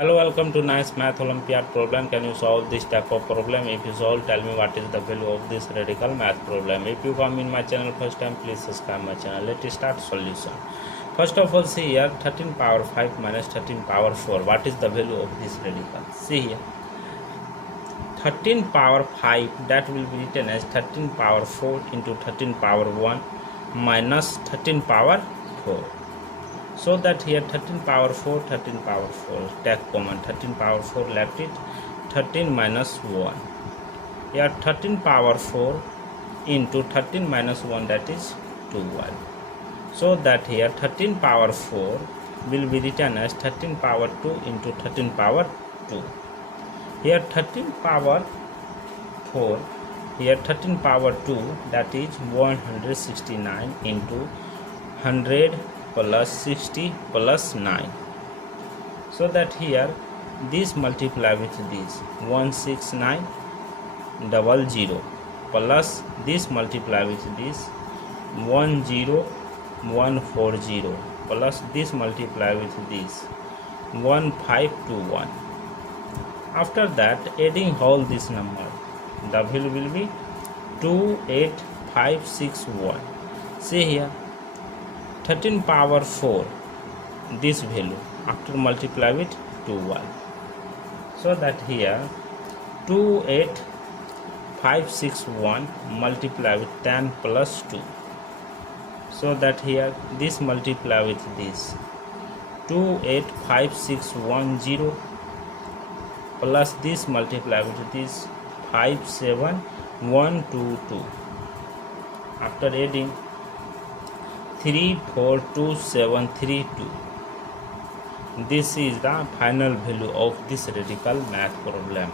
Hello, welcome to nice Math Olympiad problem. Can you solve this type of problem? If you solve, tell me what is the value of this radical math problem. If you come in my channel first time, please subscribe my channel. Let's start solution. First of all, see here 13 power 5 minus 13 power 4. What is the value of this radical? See here 13 power 5, that will be written as 13 power 4 into 13 power 1 minus 13 power 4. So that here 13 power 4, 13 power 4, take common, 13 power 4 left it, 13 minus 1. Here 13 power 4 into 13 minus 1, that is 12. So that here 13 power 4 will be written as 13 power 2 into 13 power 2. Here 13 power 4, here 13 power 2, that is 169 into 100 plus 60 plus 9. So that here this multiply with this 16900 plus this multiply with this 10140 plus this multiply with this 1521. After that, adding all this number, the value will be 28561. See here 13 power 4, this value after multiply with 12. So that here 28561 multiply with 10 plus 2. So that here this multiply with this 28561 plus this multiply with this 57122. After adding 34232. This is the final value of this radical math problem.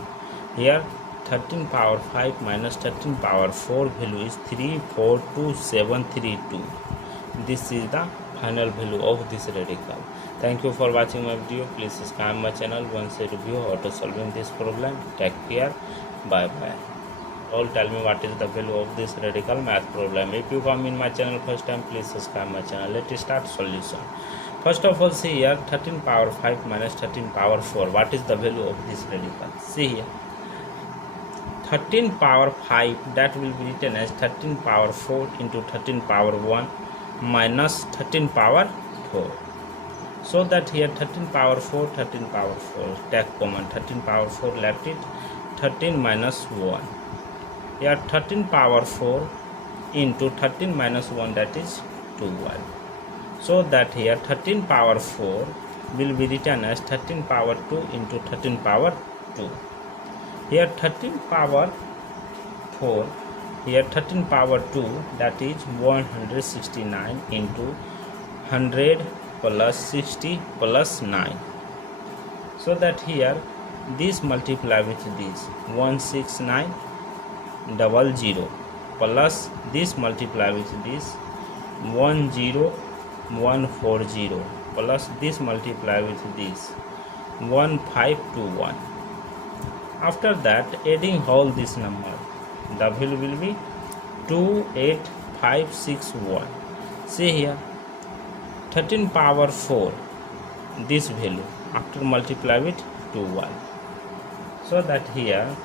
Here 13 power 5 minus 13 power 4 value is 34232. This is the final value of this radical. Thank you for watching my video. Please subscribe my channel once a review how to solving this problem. Take care. Bye bye. All tell me what is the value of this radical math problem. If you come in my channel first time, please subscribe my channel. Let's start solution. First of all, see here 13 power 5 minus 13 power 4. What is the value of this radical? See here 13 power 5, that will be written as 13 power 4 into 13 power 1 minus 13 power 4. So that here 13 power 4, 13 power 4, take common, 13 power 4 left it, 13 minus 1. Here 13 power 4 into 13 minus 1, that is 12. So that here 13 power 4 will be written as 13 power 2 into 13 power 2. Here 13 power 4, here 13 power 2, that is 169 into 100 plus 60 plus 9. So that here this multiply with this 16900 plus this multiply with this 10140 plus this multiply with this 1521. After that, adding all this number, the value will be 28561. See here 13 power 4, this value after multiply with 12. So that here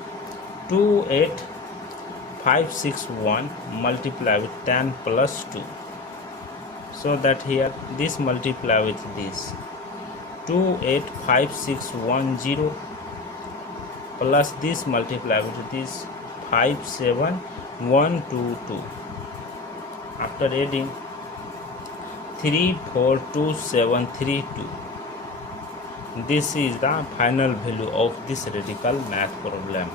28561 multiply with 10 plus 2. So that here this multiply with this 28561 plus this multiply with this 57122. After adding 34232. This is the final value of this radical math problem.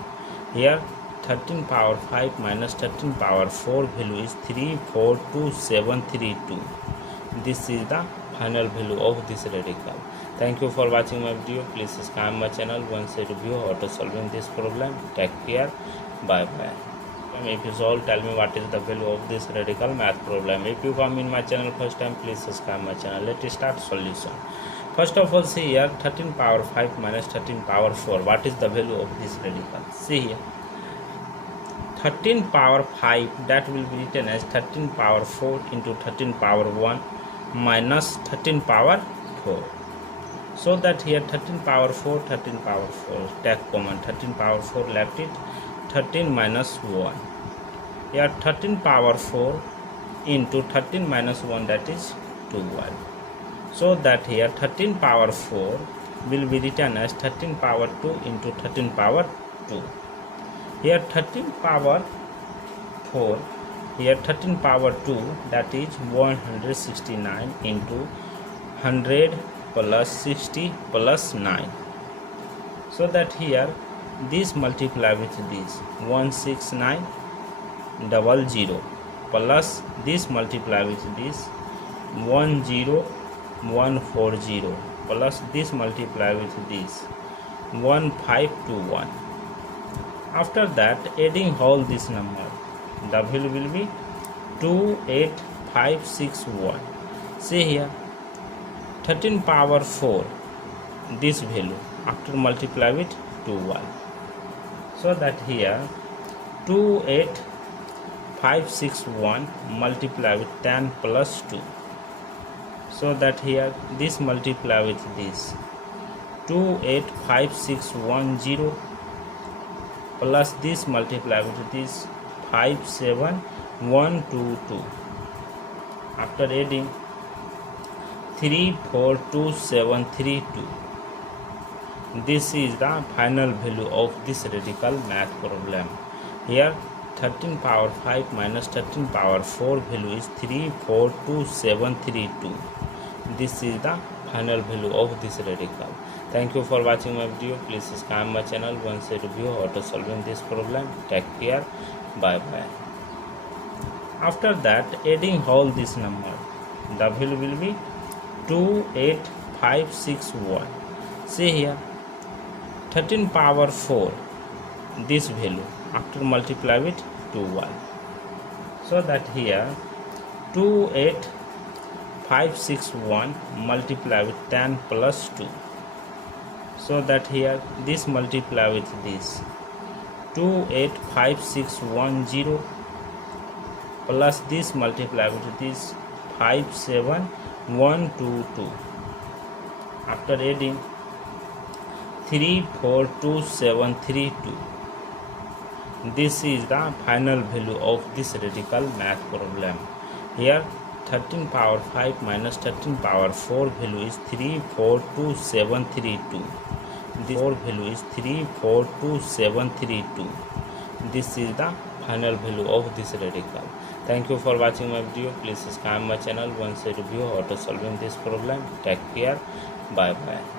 Here 13 power 5 minus 13 power 4 value is 34232. This is the final value of this radical. Thank you for watching my video. Please subscribe my channel once a review how to solving this problem. Take care. Bye bye. If you solve, tell me what is the value of this radical math problem. If you come in my channel first time, please subscribe my channel. Let's start solution. First of all, see here 13 power 5 minus 13 power 4. What is the value of this radical? See here 13 power 5, that will be written as 13 power 4 into 13 power 1 minus 13 power 4. So that here 13 power 4, 13 power 4, take common, 13 power 4 left it, 13 minus 1. Here 13 power 4 into 13 minus 1, that is 12. So that here 13 power 4 will be written as 13 power 2 into 13 power 2. Here 13 power 4, here 13 power 2, that is 169 into 100 plus 60 plus 9. So that here this multiply with this 16900 plus this multiply with this 10140 plus this multiply with this 1521. After that, adding all this number, the value will be 28561. See here 13 power 4, this value after multiply with 12. So that here 28561 multiply with 10 plus 2. So that here this multiply with this 28561 plus this multiply with this 57122. After adding 342732, this is the final value of this radical math problem. Here 13 power 5 minus 13 power 4 value is 342732. This is the final value of this radical. Thank you for watching my video. Please subscribe my channel once a review how to solving this problem. Take care. Bye bye. After that, adding all this number, the value will be 28561. See here 13 power 4, this value after multiply with 12. So that here 28561 multiply with 10 plus 2. So that here this multiply with this 28561 plus this multiply with this 57122. After adding 342732, this is the final value of this radical math problem. Here 13 power 5 minus 13 power 4 value is 342732. This 4 value is 342732. This is the final value of this radical. Thank you for watching my video. Please subscribe my channel once I review how to solving this problem. Take care. Bye bye.